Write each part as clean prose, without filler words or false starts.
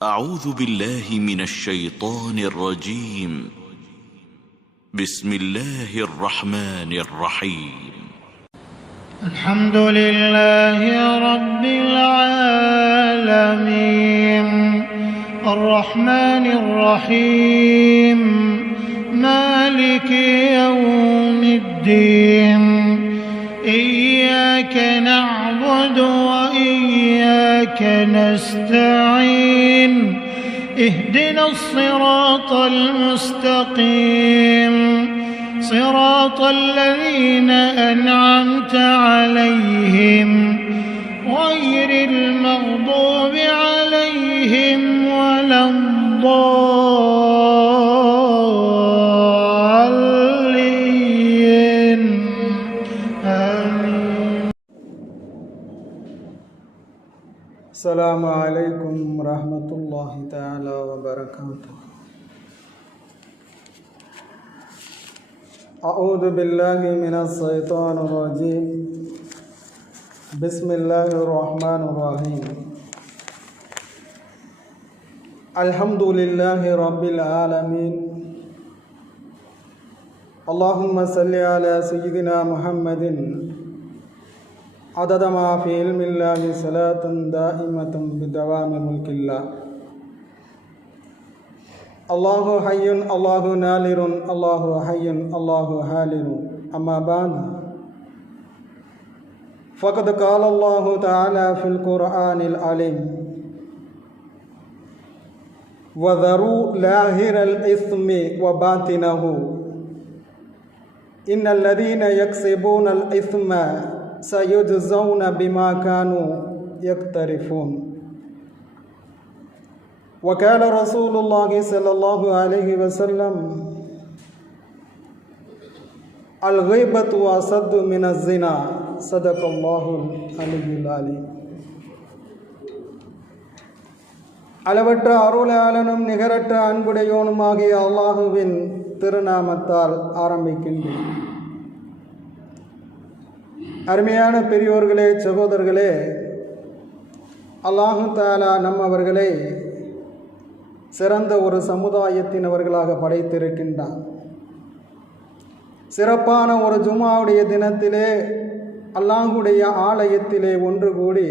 أعوذ بالله من الشيطان الرجيم. بسم الله الرحمن الرحيم. الحمد لله رب العالمين الرحمن الرحيم مالك يوم الدين إياك نعبد وإياك نستعين اهدنا الصراط المستقيم صراط الذين أنعمت عليهم غير المغضوب عليهم ولا الضالين آمين. السلام عليكم ورحمة الله تعالى وبركاته. أعوذ بالله من الشيطان الرجيم. بسم الله الرحمن الرحيم. الحمد لله رب العالمين. اللهم صل على سيدنا محمد عدد ما في علم الله صلاة دائمة بدوام ملك الله. الله حي الله نالر الله حي الله حالر. أما بعد فقد قال الله تعالى في القرآن العليم وذروا ظاهر الإثم وباطنه إن الذين يكسبون الإثم سيجزون بما كانوا يقترفون. وقال رسول الله صلى الله عليه وسلم الغيبة أشد من الزنا. صدق الله العلي العليم. அளவற்ற அருளாளனும் நிகரற்ற அன்புடையோனுமாகிய அல்லாஹுவின் திருநாமத்தால் ஆரம்பிக்கின்றேன். அருமையான பெரியோர்களே, சகோதரர்களே, அல்லாஹு தஆலா நம்மவர்களை சிறந்த ஒரு சமுதாயத்தினவர்களாக படைத்திருக்கின்றான். சிறப்பான ஒரு ஜும்ஆவுடைய தினத்திலே அல்லாஹுடைய ஆலயத்திலே ஒன்று கூடி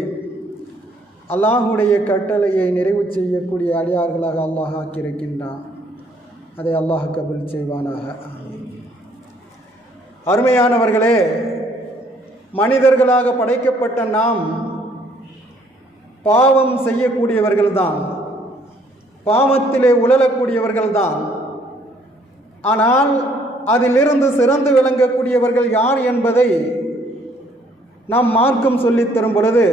அல்லாஹுடைய கட்டளையை நிறைவு செய்யக்கூடிய அடியார்களாக அல்லாஹ் ஆக்கியிருக்கின்றான். அதை அல்லாஹ் கபூல் செய்வானாக. அருமையானவர்களே, மனிதர்களாக படைக்கப்பட்ட நாம் பாவம் செய்யக்கூடியவர்கள்தான், பாவத்திலே உழலக்கூடியவர்கள்தான். ஆனால் அதிலிருந்து சிறந்து விளங்கக்கூடியவர்கள் யார் என்பதை நாம் மார்க்கம் சொல்லித் தரும் பொழுது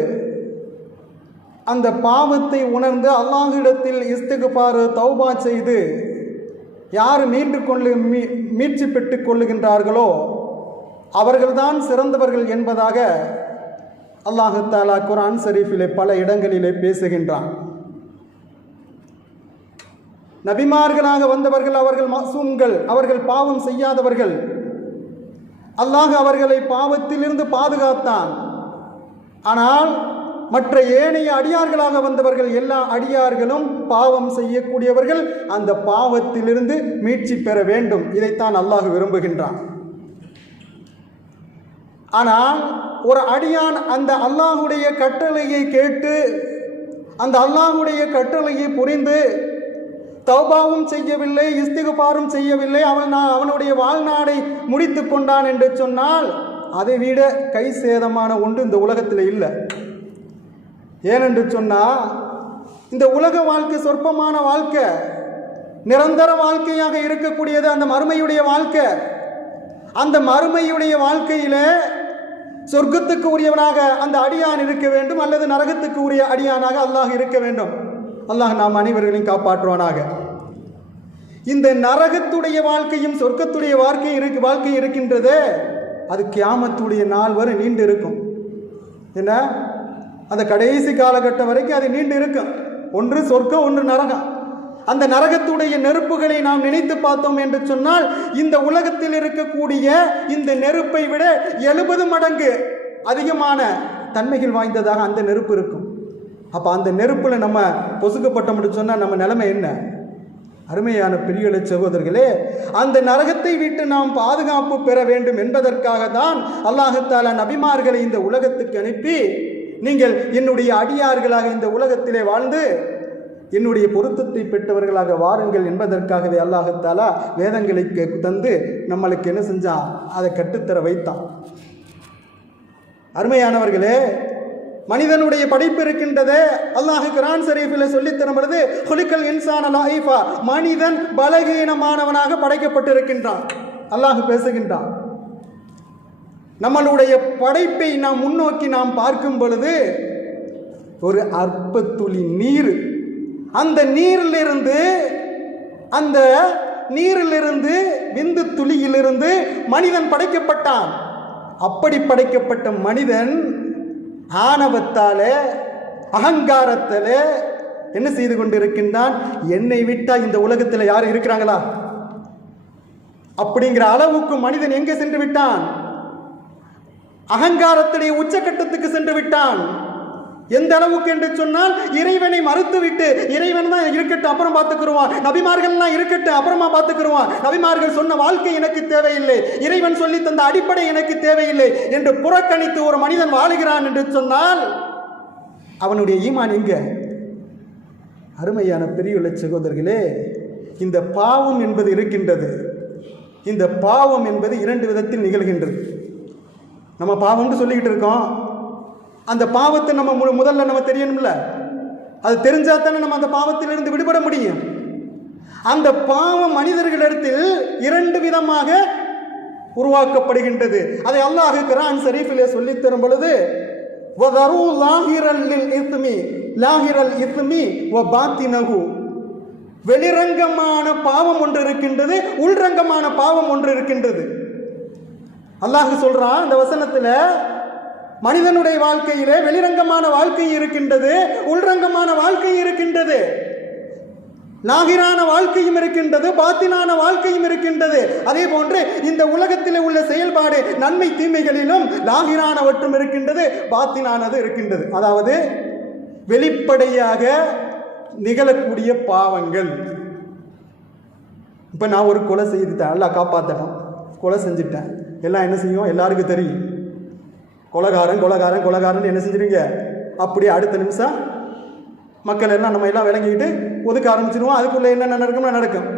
அந்த பாவத்தை உணர்ந்து அல்லாஹ்விடத்தில் இஸ்திக்பார் தௌபா செய்து யார் மீட்சி பெற்றுக் கொள்ளுகின்றார்களோ அவர்கள்தான் சிறந்தவர்கள் என்பதாக அல்லாஹ் தஆலா குர்ஆன் ஷரீஃபிலே பல இடங்களிலே பேசுகின்றான். நபிமார்களாக வந்தவர்கள் அவர்கள் மாசூம்கள், அவர்கள் பாவம் செய்யாதவர்கள். அல்லாஹ் அவர்களை பாவத்திலிருந்து பாதுகாத்தான். ஆனால் மற்ற ஏனைய அடியார்களாக வந்தவர்கள் எல்லா அடியார்களும் பாவம் செய்யக்கூடியவர்கள். அந்த பாவத்திலிருந்து மீட்சி பெற வேண்டும். இதைத்தான் அல்லாஹ் விரும்புகின்றான். ஆனால் ஒரு அடியான் அந்த அல்லாஹுடைய கட்டளையை கேட்டு அந்த அல்லாஹுடைய கட்டளையை புரிந்து தௌபாவும் செய்யவில்லை, இஸ்திக்பாரும் செய்யவில்லை, அவனுடைய வாழ்நாளை முடித்து கொண்டான் என்று சொன்னால் அதை விட கை சேதமான ஒன்று இந்த உலகத்தில் இல்லை. ஏனென்று சொன்னால் இந்த உலக வாழ்க்கை சொற்பமான வாழ்க்கை, நிரந்தர வாழ்க்கையாக இருக்கக்கூடியது அந்த மறுமையுடைய வாழ்க்கை. அந்த மறுமையுடைய வாழ்க்கையிலே சொர்க்கத்துக்கு உரியவனாக அந்த அடியான் இருக்க வேண்டும், அல்லது நரகத்துக்கு உரிய அடியானாக அல்லாஹ் இருக்க வேண்டும். அல்லாஹ் நாம் அனைவர்களையும் காப்பாற்றுவானாக. இந்த நரகத்துடைய வாழ்க்கையும் சொர்க்கத்துடைய வாழ்க்கை இருக்கின்றதே, அது கியாமத்துடைய நாள் வரை நீண்டு இருக்கும். என்ன, அந்த கடைசி காலகட்டம் வரைக்கும் அது நீண்டு இருக்கும். ஒன்று சொர்க்கம், ஒன்று நரகம். அந்த நரகத்துடைய நெருப்புகளை நாம் நினைத்து பார்த்தோம் என்று சொன்னால் இந்த உலகத்தில் இருக்கக்கூடிய இந்த நெருப்பை விட 70 மடங்கு அதிகமான தன்மைகள் வாய்ந்ததாக அந்த நெருப்பு இருக்கும். அப்போ அந்த நெருப்பில் நம்ம பொசுக்கப்பட்டோம்னு சொன்னால் நம்ம நிலைமை என்ன? அருமையான பெரியளை சகோதரர்களே, அந்த நரகத்தை விட்டு நாம் பாதுகாப்பு பெற வேண்டும் என்பதற்காக தான் அல்லாஹ் தஆலா நபிமார்களை இந்த உலகத்துக்கு அனுப்பி, நீங்கள் என்னுடைய அடியார்களாக இந்த உலகத்திலே வாழ்ந்து என்னுடைய பொருத்தத்தை பெற்றவர்களாக வாருங்கள் என்பதற்காகவே அல்லாஹ் தஆலா வேதங்களை தந்து நம்மளுக்கு என்ன செஞ்சான்? அதை கற்றுத்தர வைத்தான். அருமையானவர்களே, மனிதனுடைய படைப்பு இருக்கின்றதே, அல்லாஹ் குர்ஆன் ஷரீஃபில் சொல்லித் தரும் பொழுது குலிகல் இன்சான லைஃபா, மனிதன் பலகீனமானவனாக படைக்கப்பட்டிருக்கின்றான். அல்லாஹ் பேசுகின்றான். நம்மளுடைய படைப்பை நாம் முன்னோக்கி நாம் பார்க்கும் பொழுது ஒரு அற்ப துளி நீர், அந்த நீரிலிருந்து விந்து துளியிலிருந்து மனிதன் படைக்கப்பட்டான். அப்படி படைக்கப்பட்ட மனிதன் ஆணவத்தால அகங்காரத்தால என்ன செய்து கொண்டிருக்கின்றான்? என்னை விட்டா இந்த உலகத்தில் யாரும் இருக்கிறாங்களா அப்படிங்கிற அளவுக்கு மனிதன் எங்கே சென்று விட்டான்? அகங்காரத்துடைய உச்சக்கட்டத்துக்கு சென்று விட்டான். எந்த அளவுக்கு என்று சொன்னால், இறைவனை மறுத்து விட்டு, இறைவன் தான் இருக்கட்டும் அப்புறம் பார்த்துக்கிடுவான், நபிமார்கள்லாம் இருக்கட்டும் அப்புறமா பார்த்துக்கிடுவான், நபிமார்கள் சொன்ன வாழ்க்கை எனக்கு தேவையில்லை, இறைவன் சொல்லி தந்த அடிப்படை எனக்கு தேவையில்லை என்று புறக்கணித்து ஒரு மனிதன் வாழுகிறான் என்று சொன்னால் அவனுடைய ஈமான் எங்க? அருமையான பெரியuள்ள சகோதரர்களே, இந்த பாவம் என்பது இருக்கின்றது. இந்த பாவம் என்பது இரண்டு விதத்தில் நிகழ்கின்றது. நம்ம பாவம்னு சொல்லிக்கிட்டு இருக்கோம். அந்த பாவத்தை நம்ம முதல்ல நம்ம தெரியணும்ல, அது தெரிஞ்சாத்தானே நம்ம அந்த பாவத்திலிருந்து விடுபட முடியும். அந்த பாவம் மனிதர்களிடத்தில் இரண்டு விதமாக உருவாக்கப்படுகின்றது. அதை அல்லாஹ் குர்ஆன் ஷரீஃபிலே சொல்லித் தரும் பொழுது, வதரு லாஹிரல் இஸ்மி லாஹிரல் இஸ்மி வ பாத்தினஹு, வெளிரங்கமான பாவம் ஒன்று இருக்கின்றது, உள்ரங்கமான பாவம் ஒன்று இருக்கின்றது. அல்லாஹ் சொல்றான் அந்த வசனத்தில், மனிதனுடைய வாழ்க்கையிலே வெளிரங்கமான வாழ்க்கை இருக்கின்றது, உள்ரங்கமான வாழ்க்கை இருக்கின்றது, லாகிரான வாழ்க்கையும் இருக்கின்றது, பாத்தினான வாழ்க்கையும் இருக்கின்றது. அதே போன்று இந்த உலகத்தில் உள்ள செயல்பாடு நன்மை தீமைகளிலும் லாகிரானவற்றும் இருக்கின்றது, பாத்தினானது இருக்கின்றது. அதாவது வெளிப்படையாக நிகழக்கூடிய பாவங்கள். இப்போ நான் ஒரு கொலை செய்துட்டேன், நல்லா காப்பாற்றணும், கொலை செஞ்சுட்டேன், எல்லாம் என்ன செய்யும்? எல்லாருக்கும் தெரியும். கொலைகாரன் கொலைகாரன் கொலைகாரன் என்ன செஞ்சிருங்க? அப்படியே அடுத்த நிமிஷம் மக்கள் எல்லாம் நம்ம எல்லாம் விளங்கிக்கிட்டு ஒதுக்க ஆரம்பிச்சிருவோம். அதுக்குள்ள என்ன நடக்கும்?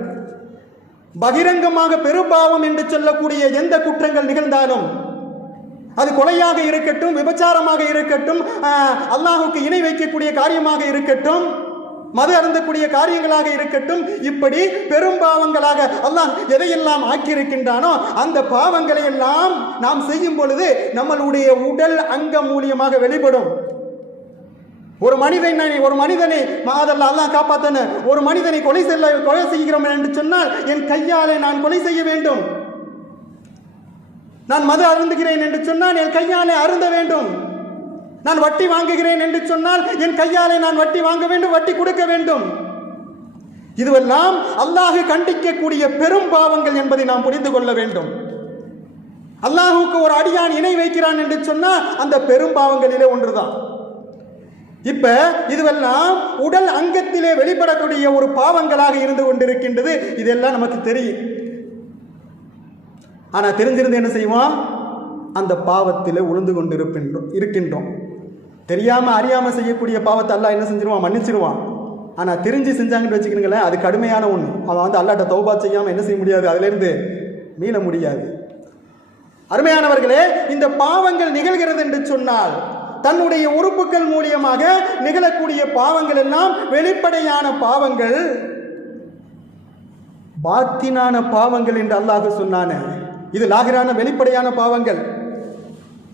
பகிரங்கமாக பெருபாவம் என்று சொல்லக்கூடிய எந்த குற்றங்கள் நிகழ்ந்தாலும், அது கொலையாக இருக்கட்டும், விபச்சாரமாக இருக்கட்டும், அல்லாஹுக்கு இணை வைக்கக்கூடிய காரியமாக இருக்கட்டும், மது அருந்தக்கூடிய காரியங்களாக இருக்கட்டும், இப்படி பெரும் பாவங்களாக அல்லாஹ் எதையெல்லாம் ஆக்கியிருக்கின்றானோ அந்த பாவங்களை எல்லாம் நாம் செய்யும் பொழுது நம்மளுடைய உடல் அங்கம் மூலியமாக வெளிப்படும். ஒரு மனிதனை மாதல்ல அல்லாஹ் காப்பாத்தன, ஒரு மனிதனை கொலை செய்கிறோம் என்று சொன்னால் என் கையாலே நான் கொலை செய்ய வேண்டும். நான் மது அருந்துகிறேன் என்று சொன்னால் என் கையாலே அருந்த வேண்டும். நான் வட்டி வாங்குகிறேன் என்று சொன்னால் என் கையாலே நான் வட்டி வாங்க வேண்டும், வட்டி கொடுக்க வேண்டும். இதுவெல்லாம் அல்லாஹ் கண்டிக்கக்கூடிய பெரும் பாவங்கள் என்பதை நாம் புரிந்து கொள்ள வேண்டும். அல்லாஹுக்கு ஒரு அடியான் இணை வைக்கிறான் என்று சொன்னால் அந்த பெரும் பாவங்களிலே ஒன்றுதான். இப்ப இதுவெல்லாம் உடல் அங்கத்திலே வெளிப்படக்கூடிய ஒரு பாவங்களாக இருந்து கொண்டிருக்கின்றது. இதெல்லாம் நமக்கு தெரியும். ஆனா தெரிஞ்சிருந்து என்ன செய்வோம்? அந்த பாவத்திலே உழுந்து கொண்டு இருக்கின்றோம். தெரியாம அறியாம செய்யக்கூடிய பாவத்தை அல்லாஹ் என்ன செஞ்சிருவான்? மன்னிச்சிருவான். ஆனா தெரிஞ்சு செஞ்சாங்கன்னு வச்சுக்கணுங்களேன், அது கடுமையான ஒண்ணு. அவன் அல்லாஹ்ட்ட தௌபா செய்யாம என்ன செய்ய முடியாது, அதுல இருந்து மீள முடியாது. அருமையானவர்களே, இந்த பாவங்கள் நிகழ்கிறது என்று சொன்னால் தன்னுடைய உறுப்புகள் மூலியமாக நிகழக்கூடிய பாவங்கள் எல்லாம் வெளிப்படையான பாவங்கள், பாத்தினான பாவங்கள் என்று அல்லாஹ் சொன்னானே. இது லாகிரான வெளிப்படையான பாவங்கள்.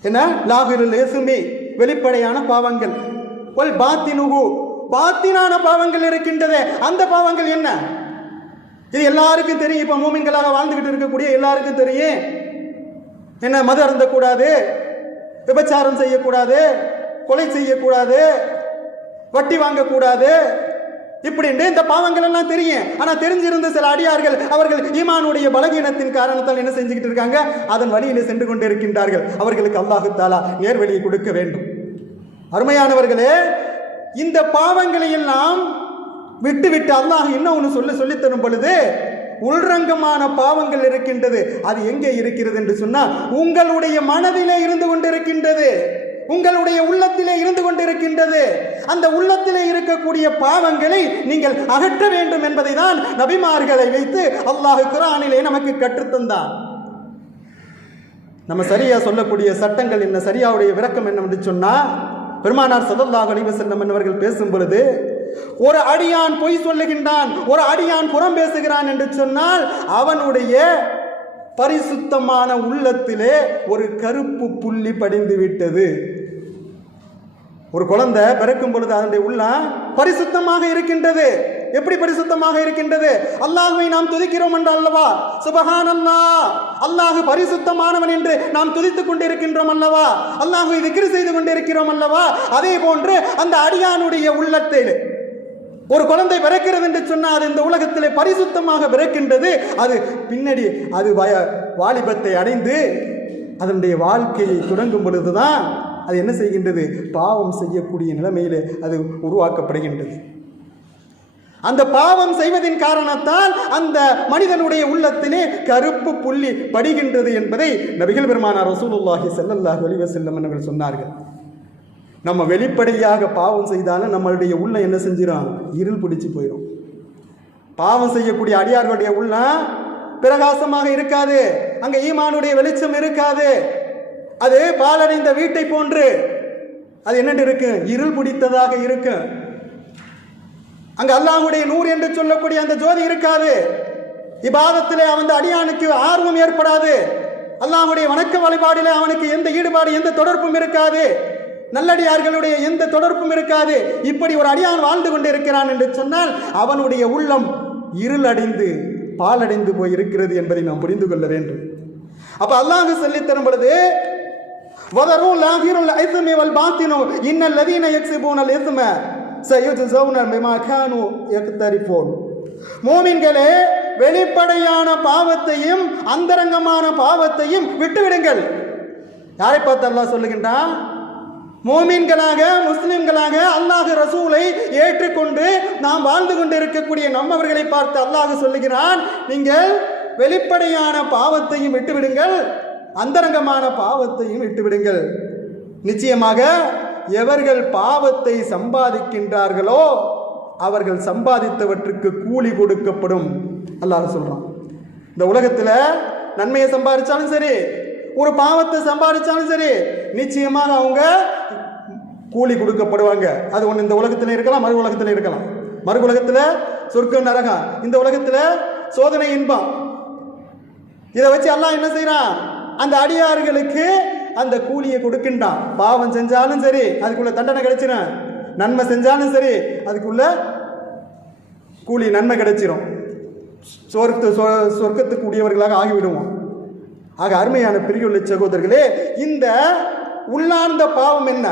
என்ன? லாகிருல் இஸ்மி வெளிப்படையான பாவங்கள், வல் பாத்தினுஹு பாத்தினான பாவங்கள் இருக்கின்றதே. அந்த பாவங்கள் என்ன? இது எல்லாருக்கும் தெரியும். இப்ப மூமின்களாக வாழ்ந்துகிட்டு இருக்கக்கூடிய எல்லாருக்கும் தெரியும். என்ன? மது அருந்தக்கூடாது, விபச்சாரம் செய்யக்கூடாது, கொலை செய்யக்கூடாது, வட்டி வாங்கக்கூடாது, இப்படின்னு இந்த பாவங்கள் எல்லாம் தெரியும். ஆனா தெரிஞ்சிருந்த சில அடியார்கள் அவர்கள் ஈமானுடைய பலகீனத்தின் காரணத்தால் என்ன செஞ்சுக்கிட்டு இருக்காங்க? அதன் வழியிலே சென்று கொண்டு இருக்கின்றார்கள். அவர்களுக்கு அல்லாஹ் தஆலா நேர்வழியை கொடுக்க வேண்டும். அருமையானவர்களே, இந்த பாவங்களை எல்லாம் விட்டு அல்லாஹ் இன்னொன்று சொல்லி தரும் பொழுது உள்ரங்கமான பாவங்கள் இருக்கின்றது. அது எங்கே இருக்கிறது என்று சொன்னால் உங்களுடைய மனதிலே இருந்து கொண்டிருக்கின்றது, உங்களுடைய உள்ளத்திலே இருந்து கொண்டிருக்கின்றது. அந்த உள்ளத்திலே இருக்கக்கூடிய பாவங்களை நீங்கள் அகற்ற வேண்டும் என்பதை தான் நபிமார்களை வைத்து அல்லாஹ் குர்ஆனிலே நமக்கு கற்றுத்தந்தான். நம்ம சரியா சொல்லக்கூடிய சட்டங்கள் என்ன, சரியாவுடைய விளக்கம் என்ன என்று சொன்னா, பெருமானார் ஸல்லல்லாஹு அலைஹி வஸல்லம் அவர்கள் பேசும் பொழுது, ஒரு அடியான் பொய் சொல்லுகின்றான், ஒரு அடியான் புறம் பேசுகிறான் என்று சொன்னால் அவனுடைய பரிசுத்தமான உள்ளத்திலே ஒரு கருப்பு புள்ளி படிந்து விட்டது. ஒரு குழந்தை பிறக்கும் பொழுது அதனுடைய உள்ளம் பரிசுத்தமாக இருக்கின்றது. எப்படி பரிசுத்தமாக இருக்கின்றது? அல்லாஹ்வை நாம் துதிக்கிறோம் என்று அல்லவா, சுபஹானல்லாஹ், அல்லாஹ் பரிசுத்தமானவன் என்று நாம் துதித்துக் கொண்டிருக்கின்றோம் அல்லவா, அல்லாஹ்வை திக்ர் செய்து கொண்டிருக்கிறோம் அல்லவா. அதே போன்று அந்த அடியானுடைய உள்ளத்தில் ஒரு குழந்தை பிறக்கிறது என்று சொன்னால் அது இந்த உலகத்திலே பரிசுத்தமாக பிறக்கின்றது. அது பின்னாடி அது வாலிபத்தை அடைந்து அதனுடைய வாழ்க்கையை தொடங்கும் பொழுதுதான் அது என்ன செய்கின்றது? பாவம் செய்யக்கூடிய நிலைமையிலே அது உருவாக்கப்படுகின்றது. அந்த பாவம் செய்வதின் காரணத்தால் அந்த மனிதனுடைய உள்ளத்திலே கருப்பு புள்ளி படுகின்றது என்பதை நபிகள் பெருமானார் ரசூலுல்லாஹி ஸல்லல்லாஹு அலைஹி வஸல்லம் அவர்கள் சொன்னார்கள். நம்ம வெளிப்படையாக பாவம் செய்தாலும் நம்மளுடைய உள்ள என்ன செஞ்சிடும்? இருள் பிடிச்சு போயிடும். பாவம் செய்யக்கூடிய அடியார்களுடைய உள்ள பிரகாசமாக இருக்காது, அங்க ஈமானுடைய வெளிச்சம் இருக்காது. அது பாலடைந்த வீட்டை போன்று அது என்ன இருக்கு? இருள் பிடித்ததாக இருக்கு. அங்க அல்லாஹ்வுடைய நூர் என்று சொல்லக்கூடிய அந்த ஜோதி இருக்காது. இபாதத்திலே அந்த அடியானுக்கு ஆர்வம் ஏற்படாது. அல்லாஹ்வுடைய வணக்க வழிபாடிலே அவனுக்கு எந்த ஈடுபாடு, எந்த தொடர்பும் இருக்காது. நல்லடியார்களுடைய எந்த தொடர்பும் இருக்காது. இப்படி ஒரு அடியான் வாழ்ந்து கொண்டு இருக்கிறான் என்று சொன்னால் அவனுடைய உள்ளம் இருள் அடைந்து பாலடைந்து போய் இருக்கிறது என்பதை நாம் புரிந்து கொள்ள வேண்டும். அப்ப அல்லாஹ் சொல்லித் தரும் பொழுது, வதரு லாஹிருல் இஸ்மி வல் பாத்தினு இன்னல் லதீன யக்ஸிபூனல் இஸ்ம சயஜஸௌன பிமா கானூ யக்தரிஃபூன். மூமின்களே, வெளிப்படையான பாவத்தையும் அந்தரங்கமான பாவத்தையும் விட்டுவிடுங்கள். யாரை பார்த்து அல்லாஹ் சொல்லுகின்றான்? மூமின்களாக, முஸ்லிம்களாக அல்லாஹ் ரசூலை ஏற்றுக்கொண்டு நாம் வாழ்ந்து கொண்டு இருக்கக்கூடிய நம்மவர்களை பார்த்து அல்லாஹ் சொல்லுகிறான், நீங்கள் வெளிப்படையான பாவத்தையும் விட்டுவிடுங்கள், அந்தரங்கமான பாவத்தையும் விட்டுவிடுங்கள். நிச்சயமாக எவர்கள் பாவத்தை சம்பாதிக்கின்றார்களோ அவர்கள் சம்பாதித்தவற்றுக்கு கூலி கொடுக்கப்படும் அல்லாஹ் சொல்றான். இந்த உலகத்தில் நன்மையை சம்பாதிச்சாலும் சரி, ஒரு பாவத்தை சம்பாதிச்சாலும் சரி, நிச்சயமாக அவங்க கூலி கொடுக்கப்படுவாங்க. அது ஒன்று இந்த உலகத்தில் இருக்கலாம், மறு உலகத்தில் இருக்கலாம். மறு உலகத்தில் சொர்க்கம் நரகம், இந்த உலகத்தில் சோதனை இன்பம். இதை வச்சு அல்லாஹ் என்ன செய்யறான்? அந்த அடியார்களுக்கு அந்த கூலியை கொடுக்கின்றான். பாவம் செஞ்சாலும் சரி அதுக்குள்ள தண்டனை கிடைச்சிடும், நன்மை செஞ்சாலும் சரி அதுக்குள்ள கூலி நன்மை கிடைச்சிடும், சொர்க்கத்துக்கு உரியவர்களாக ஆகிவிடுவோம். ஆக அருமையான பிரியுள்ள சகோதரர்களே, இந்த உள்ளார்ந்த பாவம் என்ன?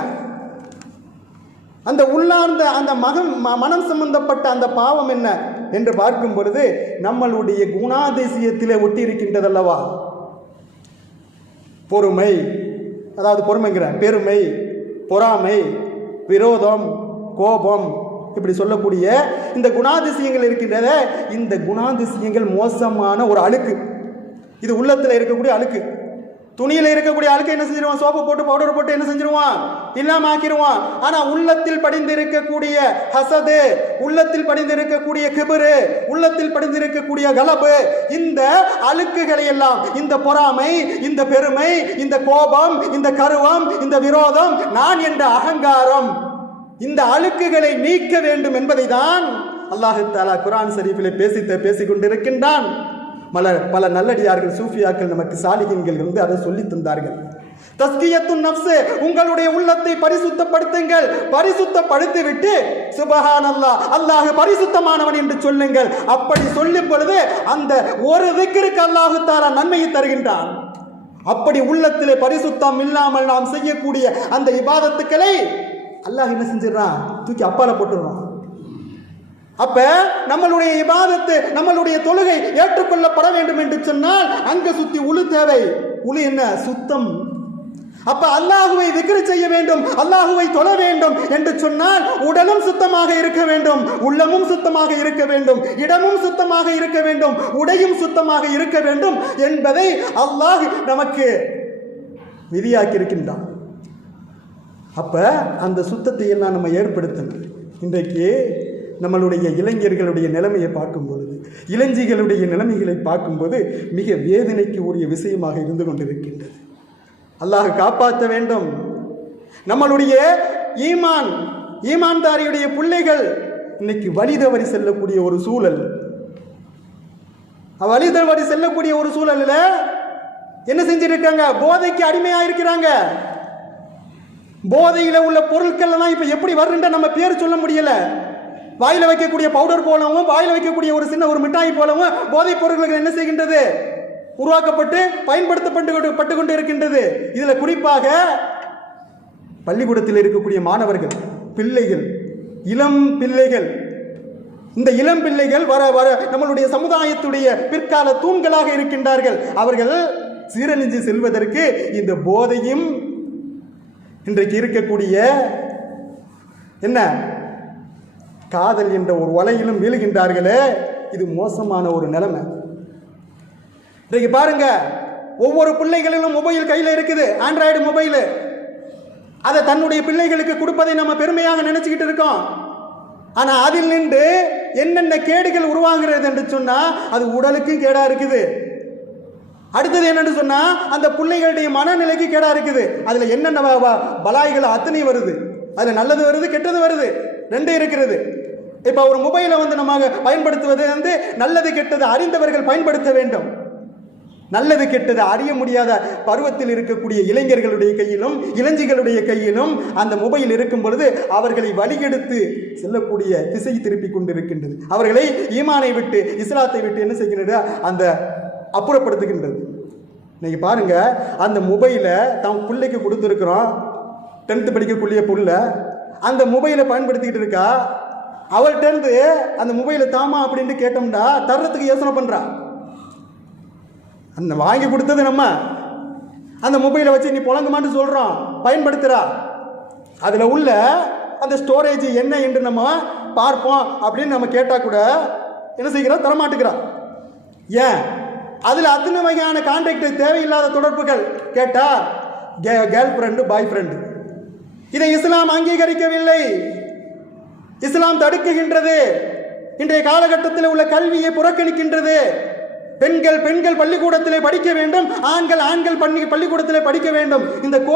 அந்த உள்ளார்ந்த அந்த மனம் சம்பந்தப்பட்ட அந்த பாவம் என்ன என்று பார்க்கும் பொழுது நம்மளுடைய குணாதிசயத்திலே ஒட்டி இருக்கின்றதல்லவா? பொறுமை, அதாவது பொறுமைங்கிற பெருமை, பொறாமை, விரோதம், கோபம், இப்படி சொல்லக்கூடிய இந்த குணாதிசயங்கள் இருக்கின்றத, இந்த குணாதிசயங்கள் மோசமான ஒரு அழுக்கு. இது உள்ளத்தில் இருக்கக்கூடிய அழுக்கு. துணியில் இருக்கக்கூடிய அழுக்கு என்ன செஞ்சிருவான்? சோப்பு போட்டு பவுடர் போட்டு என்ன செஞ்சிருவான்? இல்லாம ஆக்கிடுவான். ஆனா உள்ளத்தில் படிந்திருக்கக்கூடிய ஹசது, உள்ளத்தில் படிந்திருக்கக்கூடிய கிபரு, உள்ளத்தில் படிந்திருக்கக்கூடிய கலபு, இந்த அழுக்குகளை எல்லாம், இந்த பொறாமை, இந்த பெருமை, இந்த கோபம், இந்த கருவம், இந்த விரோதம், நான் என்ற அகங்காரம், இந்த அழுக்குகளை நீக்க வேண்டும் என்பதை தான் அல்லாஹ் தஆலா குர்ஆன் ஷரீஃபிலே பேசிக் கொண்டிருக்கின்றான். பல நல்லடியார்கள், சூஃபியாக்கள், நமக்கு சாலிஹீன்கள் இருந்து அதை சொல்லி தந்தார்கள். தஸ்கியத்துன் நஃப்ஸ், உங்களுடைய உள்ளத்தை பரிசுத்தப்படுத்துங்கள், பரிசுத்தப்படுத்திவிட்டு சுபஹானல்லாஹ், அல்லாஹ் பரிசுத்தமானவன் என்று சொல்லுங்கள். அப்படி சொல்லும் பொழுது அந்த ஒரு திக்ருக்கு அல்லாஹ் தஆலா நன்மையை தருகின்றான். அப்படி உள்ளத்திலே பரிசுத்தம் இல்லாமல் நாம் செய்யக்கூடிய அந்த இபாதத்துக்களை அல்லாஹ் என்ன செஞ்சிடறான்? தூக்கி அப்பால போட்டுடுறான். அப்ப நம்மளுடைய இபாதத்து, நம்மளுடைய தொழுகை ஏற்றுக்கொள்ளப்பட வேண்டும் என்று சொன்னால் அங்க சுத்தி உளு தேவை. உளு என்ன? சுத்தம். அப்ப அல்லாஹுவை திக்ர் செய்ய வேண்டும், அல்லாஹுவை தொழ வேண்டும் என்று சொன்னால் உடலும் சுத்தமாக இருக்க வேண்டும், உள்ளமும் சுத்தமாக இருக்க வேண்டும், இடமும் சுத்தமாக இருக்க வேண்டும், உடையும் சுத்தமாக இருக்க வேண்டும் என்பதை அல்லாஹ் நமக்கு விதியாக்கி இருக்கின்றான். அப்ப அந்த சுத்தத்தை எல்லாம் நம்ம ஏற்படுத்தணும். இன்றைக்கு நம்மளுடைய இளைஞர்களுடைய நிலைமையை பார்க்கும் பொழுது, இளைஞர்களுடைய நிலைமைகளை பார்க்கும்போது மிக வேதனைக்கு உரிய விஷயமாக இருந்து கொண்டிருக்கின்றது. அல்லாஹ் காப்பாற்ற வேண்டும். நம்மளுடைய ஈமான்தாரியுடைய பிள்ளைகள் இன்னைக்கு வழிதவறி செல்லக்கூடிய ஒரு சூழல். வழிதவறி செல்லக்கூடிய ஒரு சூழல்ல என்ன செஞ்சிருக்காங்க? போதைக்கு அடிமையா இருக்கிறாங்க. போதையில உள்ள பொருட்கள் எல்லாம் இப்ப எப்படி வருன்ற நம்ம பேர் சொல்ல முடியல. வாயில வைக்கக்கூடிய பவுடர் போலவும், வாயில வைக்கக்கூடிய ஒரு சின்ன ஒரு மிட்டாய் போலவும் போதைப் பொருட்கள் என்ன செய்கின்றது? உருவாக்கப்பட்டு பயன்படுத்தப்பட்டு கொண்டு இருக்கின்றது. இதுல குறிப்பாக பள்ளிக்கூடத்தில் இருக்கக்கூடிய மாணவர்கள், பிள்ளைகள், இளம் பிள்ளைகள், இந்த இளம் பிள்ளைகள் வர வர நம்மளுடைய சமுதாயத்துடைய பிற்கால தூண்களாக இருக்கின்றார்கள். அவர்கள் சீரழிஞ்சு செல்வதற்கு இந்த போதையும் இன்றைக்கு இருக்கக்கூடிய என்ன காதல் என்ற ஒரு வலையிலும் வீழுகின்றார்களே. இது மோசமான ஒரு நிலைமை. இன்றைக்கு பாருங்க, ஒவ்வொரு பிள்ளைகளிலும் மொபைல் கையில் இருக்குது, ஆண்ட்ராய்டு மொபைல். அதை தன்னுடைய பிள்ளைகளுக்கு கொடுப்பதை நம்ம பெருமையாக நினைச்சுக்கிட்டு இருக்கோம். ஆனா அதில் நின்று என்னென்ன கேடுகள் உருவாகிறது என்று சொன்னா அது உடலுக்கும் கேடா இருக்குது. அடுத்தது என்னன்னு சொன்னா அந்த பிள்ளைகளுடைய மனநிலைக்கு கேடா இருக்குது. அதுல என்னென்ன பலாய்கள் அத்தனை வருது. அதுல நல்லது வருது, கெட்டது வருது, ரெண்டு இருக்கிறது. இப்ப ஒரு மொபைலை நம்ம பயன்படுத்துவது நல்லது கெட்டது அறிந்தவர்கள் பயன்படுத்த வேண்டும். நல்லது கெட்டது அறிய முடியாத பருவத்தில் இருக்கக்கூடிய இளைஞர்களுடைய கையிலும் இளைஞர்களுடைய கையிலும் அந்த மொபைல் இருக்கும் பொழுது அவர்களை வழிகெடுத்து செல்லக்கூடிய திசை திருப்பி கொண்டிருக்கின்றது. அவர்களை ஈமானை விட்டு, இஸ்லாத்தை விட்டு என்ன செய்கின்றது? அந்த அப்புறப்படுத்துகின்றது. இன்னைக்கு பாருங்க, அந்த மொபைலை தான் பிள்ளைக்கு கொடுத்துருக்குறோம். 10th படிக்கக்கூடிய புள்ள அந்த மொபைலை பயன்படுத்திக்கிட்டு இருக்கா. அவள்கிட்ட இருந்து அந்த மொபைலை தாமா அப்படின்ட்டு கேட்டோம்னா தர்றதுக்கு யோசனை பண்றா. அந்த வாங்கி கொடுத்தது நம்ம, அந்த மொபைலை வச்சு நீ புழங்குமான்னு சொல்றோம், பயன்படுத்துறா. அதுல உள்ள அந்த ஸ்டோரேஜ் என்ன என்று நம்ம பார்ப்போம் அப்படின்னு நம்ம கேட்டா கூட என்ன செய்கிறோம்? தரமாட்டுக்கிறோம். ஏன்? அதுல அத்தனை வகையான கான்டாக்ட், தேவையில்லாத தொடர்புகள். கேட்டா கேர்ள் ஃப்ரெண்டு, பாய் ஃப்ரெண்டு. இதை இஸ்லாம் அங்கீகரிக்கவில்லை, இஸ்லாம் தடுக்குகின்றது. இன்றைய காலகட்டத்தில் உள்ள கல்வியை புறக்கணிக்கின்றது. பெண்கள் பள்ளிக்கூடத்திலே படிக்க வேண்டும், ஆண்கள் பள்ளிக்கூடத்திலே படிக்க வேண்டும். இந்த கோ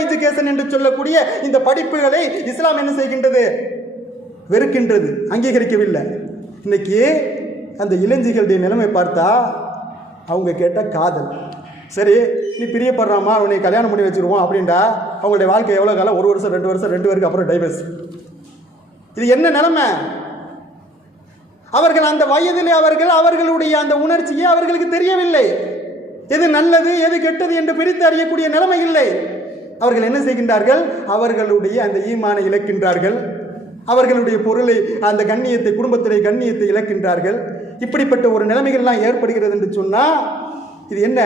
எஜுகேஷன் என்று சொல்லக்கூடிய இந்த படிப்புகளை இஸ்லாம் என்ன செய்கின்றது? வெறுக்கின்றது, அங்கீகரிக்கவில்லை. இன்னைக்கு அந்த இளைஞர்களுடைய நிலைமை பார்த்தா அவங்க கேட்ட காதல். சரி, நீ பிரியப்படுறாமா, அவனை கல்யாணம் பண்ணி வச்சிருவோம் அப்படின்டா அவங்களுடைய வாழ்க்கை எவ்வளோ காலம்? 1 வருஷம் 2 வருஷம், 2 பேருக்கு அப்புறம் டைவர்ஸ். இது என்ன நிலைமை? அவர்கள் அந்த வயதிலே அவர்களுடைய அந்த உணர்ச்சியை அவர்களுக்கு தெரியவில்லை. எது நல்லது எது கெட்டது என்று பிரித்து அறியக்கூடிய நிலைமை இல்லை. அவர்கள் என்ன செய்கின்றார்கள்? அவர்களுடைய அந்த ஈமானை இழக்கின்றார்கள். அவர்களுடைய பொருளை, அந்த கண்ணியத்தை, குடும்பத்திலே கண்ணியத்தை இழக்கின்றார்கள். இப்படிப்பட்ட ஒரு நிலைமைகள்லாம் ஏற்படுகிறது என்று சொன்னா இது என்ன?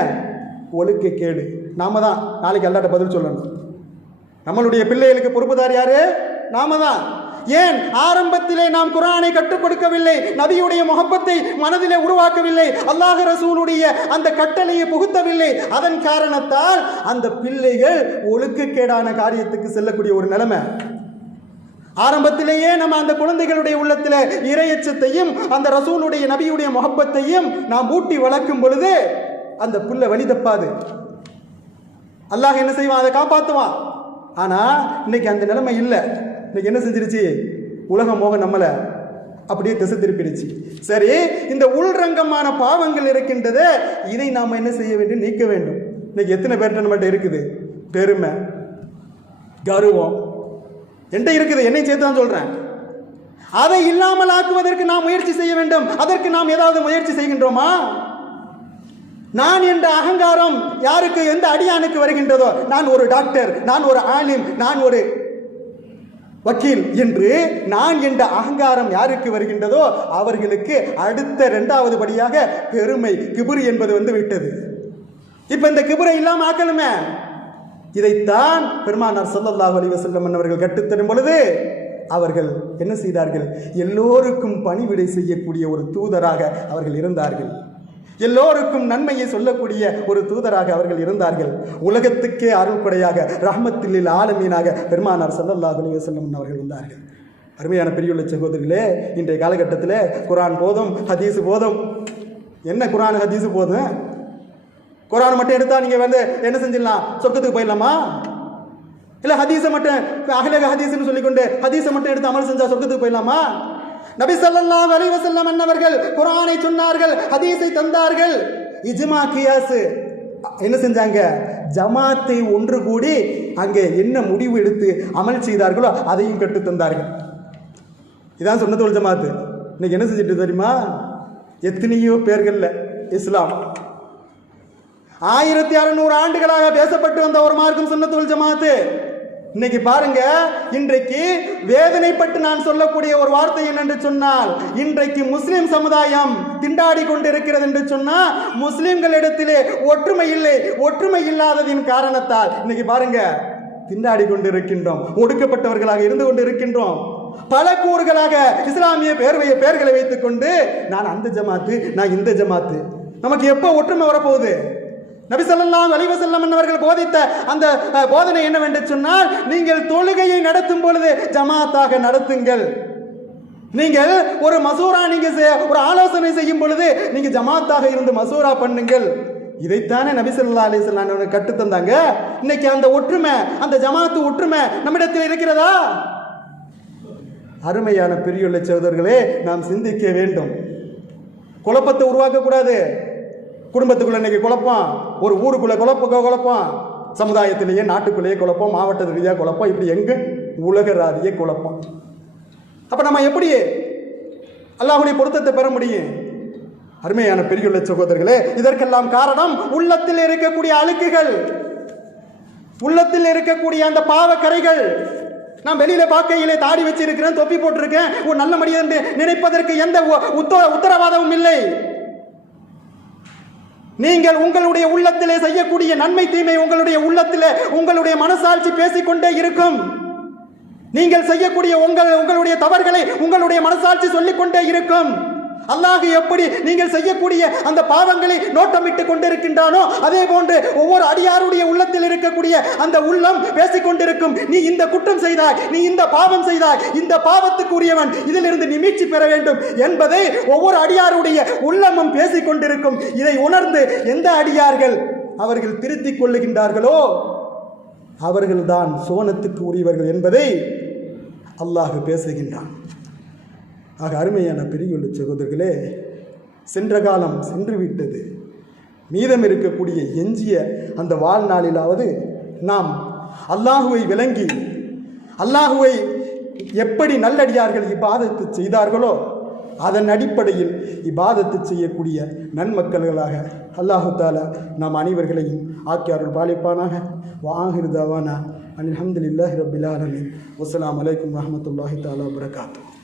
ஒழுக்க கேடு. நாம தான் நாளைக்கு அல்லாஹ்ட்ட பதில் சொல்லணும். நம்மளுடைய பிள்ளைகளுக்கு பொறுப்புதார் யாரு? நாம தான். ஏன் ஆரம்பத்திலே நாம் குர்ஆனை கற்றுக் கொடுக்கவில்லை, நபியுடைய முஹப்பத்தை மனதிலே உருவாக்கவில்லை, அல்லாஹ் ரசூலுடைய அந்த கட்டளையை புகுத்தவில்லை. அதன் காரணத்தால் அந்த பிள்ளைகள் ஒழுக்கக்கேடான காரியத்துக்கு செல்லக்கூடிய ஒரு நிலைமை. ஆரம்பத்திலேயே நம்ம அந்த குழந்தைகளுடைய உள்ளத்தில் இறையச்சத்தையும் அந்த ரசூலுடைய நபியுடைய முஹப்பத்தையும் நாம் ஊட்டி வளர்க்கும் பொழுது அந்த புள்ள வழி தப்பாது. அல்லாஹ் என்ன செய்வான்? அதை காப்பாற்றுவான். ஆனா இன்னைக்கு அந்த நிலைமை இல்லை. இன்னைக்கு என்ன செஞ்சிருச்சு? உலக மோகம் நம்மளை அப்படியே திசை திருப்பிடுச்சு. சரி, இந்த உள்ரங்கமான பாவங்கள் இருக்கின்றது, இதை நாம் என்ன செய்ய வேண்டும்? நீக்க வேண்டும். இன்னைக்கு எத்தனை பேர்கிட்ட நம்மகிட்ட இருக்குது? பெருமை, கர்வம் என்கிட்ட இருக்குது, என்னை சேர்த்து தான் சொல்றேன். அதை இல்லாமல் ஆக்குவதற்கு நாம் முயற்சி செய்ய வேண்டும். அதற்கு நாம் ஏதாவது முயற்சி செய்கின்றோமா? நான் என்ற அகங்காரம் யாருக்கு, எந்த அடியானுக்கு வருகின்றதோ, நான் ஒரு டாக்டர், நான் ஒரு ஆலிம், நான் ஒரு வக்கீல் என்று நான் என்ற அகங்காரம் யாருக்கு வருகின்றதோ அவர்களுக்கு அடுத்த 2வது படியாக பெருமை, கிபுர் என்பது விட்டது. இப்ப இந்த கிபுரை இல்லாம ஆக்கணுமே. இதைத்தான் பெருமானார் ஸல்லல்லாஹு அலைஹி வஸல்லம் அவர்கள் கற்றுத்தரும் பொழுது அவர்கள் என்ன செய்தார்கள்? எல்லோருக்கும் பணிவிடை செய்யக்கூடிய ஒரு தூதராக அவர்கள் இருந்தார்கள். எல்லோருக்கும் நன்மையை சொல்லக்கூடிய ஒரு தூதராக அவர்கள் இருந்தார்கள். உலகத்துக்கே அருள்கொடையாக ரஹ்மத்துல் ஆலமீனாக பெருமானார் ஸல்லல்லாஹு அலைஹி வஸல்லம் அவர்கள் வந்தார்கள். அருமையான பெரியவுள்ள சகோதரர்களே, இன்றைய காலகட்டத்தில் குர்ஆன் போதும் ஹதீஸ் போதும். என்ன குர்ஆன் ஹதீஸ் போதும்? குர்ஆன் மட்டும் எடுத்தால் நீங்கள் என்ன செஞ்சிடலாம்? சொர்க்கத்துக்கு போயிடலாமா? இல்லை ஹதீஸை மட்டும் அஹ்லே ஹதீஸ்னு சொல்லிக்கொண்டு ஹதீஸை மட்டும் எடுத்து அமல் செஞ்சால் சொர்க்கத்துக்கு போயிடலாமா? நபி ஸல்லல்லாஹு அலைஹி வஸல்லம் அன்னவர்கள் குர்ஆனை சொன்னார்கள், ஹதீஸை தந்தார்கள். இஜ்மா கியாஸ் என்ன செஞ்சாங்க? ஜமாத்தை ஒன்று கூடி அங்கே என்ன முடிவு எடுத்து அமல் செய்தார்களோ அதையும் கற்று தந்தார்கள். இதான் சுன்னத்துல் ஜமாத். இன்னைக்கு என்ன செஞ்சுட்டு தெரியுமா? எத்தனையோ பேர்கள்ல இஸ்லாம் 1600 ஆண்டுகளாக பேசப்பட்டு வந்த ஒரு மார்க்கம் சுன்னத்துல் ஜமாத். இன்னைக்கு பாருங்க, இன்றைக்கு வேதனைப்பட்டு நான் சொல்லக்கூடிய ஒரு வார்த்தை என்னென்று சொன்னால், இன்றைக்கு முஸ்லிம் சமுதாயம் திண்டாடி கொண்டிருக்கிறது என்று சொன்னால் முஸ்லிம்களிடத்திலே ஒற்றுமை இல்லை. ஒற்றுமை இல்லாததின் காரணத்தால் இன்னைக்கு பாருங்க திண்டாடி கொண்டிருக்கின்றோம், ஒடுக்கப்பட்டவர்களாக இருந்து கொண்டிருக்கின்றோம். பல கூறுகளாக இஸ்லாமிய பெயர்களை வைத்துக் கொண்டு நான் அந்த ஜமாத்து, நான் இந்த ஜமாத்து. நமக்கு எப்போ ஒற்றுமை வரப்போகுது? நபி ஸல்லல்லாஹு அலைஹி வஸல்லம் அவர்கள் போதித்த அந்த போதனை என்னவென்று சொன்னால், நீங்கள் தொழுகையை நடத்தும் பொழுது ஜமாத்தாக நடத்துங்கள். நீங்கள் ஒரு மசூரா ஒரு ஆலோசனை செய்யும் பொழுது நீங்க ஜமாத்தாக இருந்து மசூரா பண்ணுங்கள். இதைத்தானே நபி ஸல்லல்லாஹு அலைஹி வஸல்லம் கற்று தந்தாங்க. இன்னைக்கு அந்த ஒற்றுமை, அந்த ஜமாத்து ஒற்றுமை நம்மிடத்தில் இருக்கிறதா? அருமையான பெரியவுள்ள சகோதரர்களே, நாம் சிந்திக்க வேண்டும். குழப்பத்தை உருவாக்கக்கூடாது. குடும்பத்துக்குள்ள இன்னைக்கு குழப்பம், ஒரு ஊருக்குள்ள குழப்பம், சமுதாயத்திலேயே நாட்டுக்குள்ளேயே குழப்பம், மாவட்ட ரீதியாக குழப்பம், இப்படி எங்க உலக ராதிய குழப்பம். அப்ப நம்ம எப்படி அல்லாஹ்வுடைய பொருத்தத்தை பெற முடியும்? அருமையான பெரியவுள்ள சகோதரர்களே, இதற்கெல்லாம் காரணம் உள்ளத்தில் இருக்கக்கூடிய அழுக்குகள், உள்ளத்தில் இருக்கக்கூடிய அந்த பாவக்கரைகள். நான் வெளியில பார்க்கையிலே தாடி வச்சிருக்கிறேன், தொப்பி போட்டிருக்கேன், ஒரு நல்ல மனிதன் என்று நினைப்பதற்கு எந்த உத்தரவாதமும் இல்லை. நீங்கள் உங்களுடைய உள்ளத்திலே செய்யக்கூடிய நன்மை தீமை உங்களுடைய உள்ளத்திலே உங்களுடைய மனசாட்சி பேசிக்கொண்டே இருக்கும். நீங்கள் செய்யக்கூடிய உங்களுடைய தவறுகளை உங்களுடைய மனசாட்சி சொல்லிக்கொண்டே இருக்கும். அல்லாஹ் எப்படி நீங்கள் செய்யக்கூடிய அந்த பாவங்களை நோட்டமிட்டு கொண்டிருக்கின்றானோ அதே போன்று ஒவ்வொரு அடியாருடைய உள்ளத்தில் இருக்கக்கூடிய அந்த உள்ளம் பேசிக்கொண்டிருக்கும். நீ இந்த குற்றம் செய்தாய், நீ இந்த பாவம் செய்தாய், இந்த பாவத்துக்குரியவன், இதிலிருந்து நீ மீட்சி பெற வேண்டும் என்பதை ஒவ்வொரு அடியாருடைய உள்ளமும் பேசிக்கொண்டிருக்கும். இதை உணர்ந்து எந்த அடியார்கள் அவர்கள் திருத்திக் கொள்ளுகின்றார்களோ அவர்கள்தான் சோனத்துக்கு உரியவர்கள் என்பதை அல்லாஹ் பேசுகின்றான். ஆக அருமையான பெரியவுள்ள சகோதரர்களே, சென்ற காலம் சென்று விட்டது. மீதம் இருக்கக்கூடிய எஞ்சிய அந்த வாழ்நாளிலாவது நாம் அல்லாஹுவை விளங்கி, அல்லாஹுவை எப்படி நல்லடியார்கள் இபாதத்து செய்தார்களோ அதன் அடிப்படையில் இபாதத்து செய்யக்கூடிய நன்மக்கள்களாக அல்லாஹு தஆலா நாம் அனைவர்களையும் ஆக்கியாருள் பாலிப்பானாக. வாஹிர் தவானா அல்ஹம்துலில்லாஹி ரப்பில் ஆலமீன். வஸ்ஸலாமு அலைக்கும் வரஹ்மத்துல்லாஹி தஆலா வபரகாத்துஹு.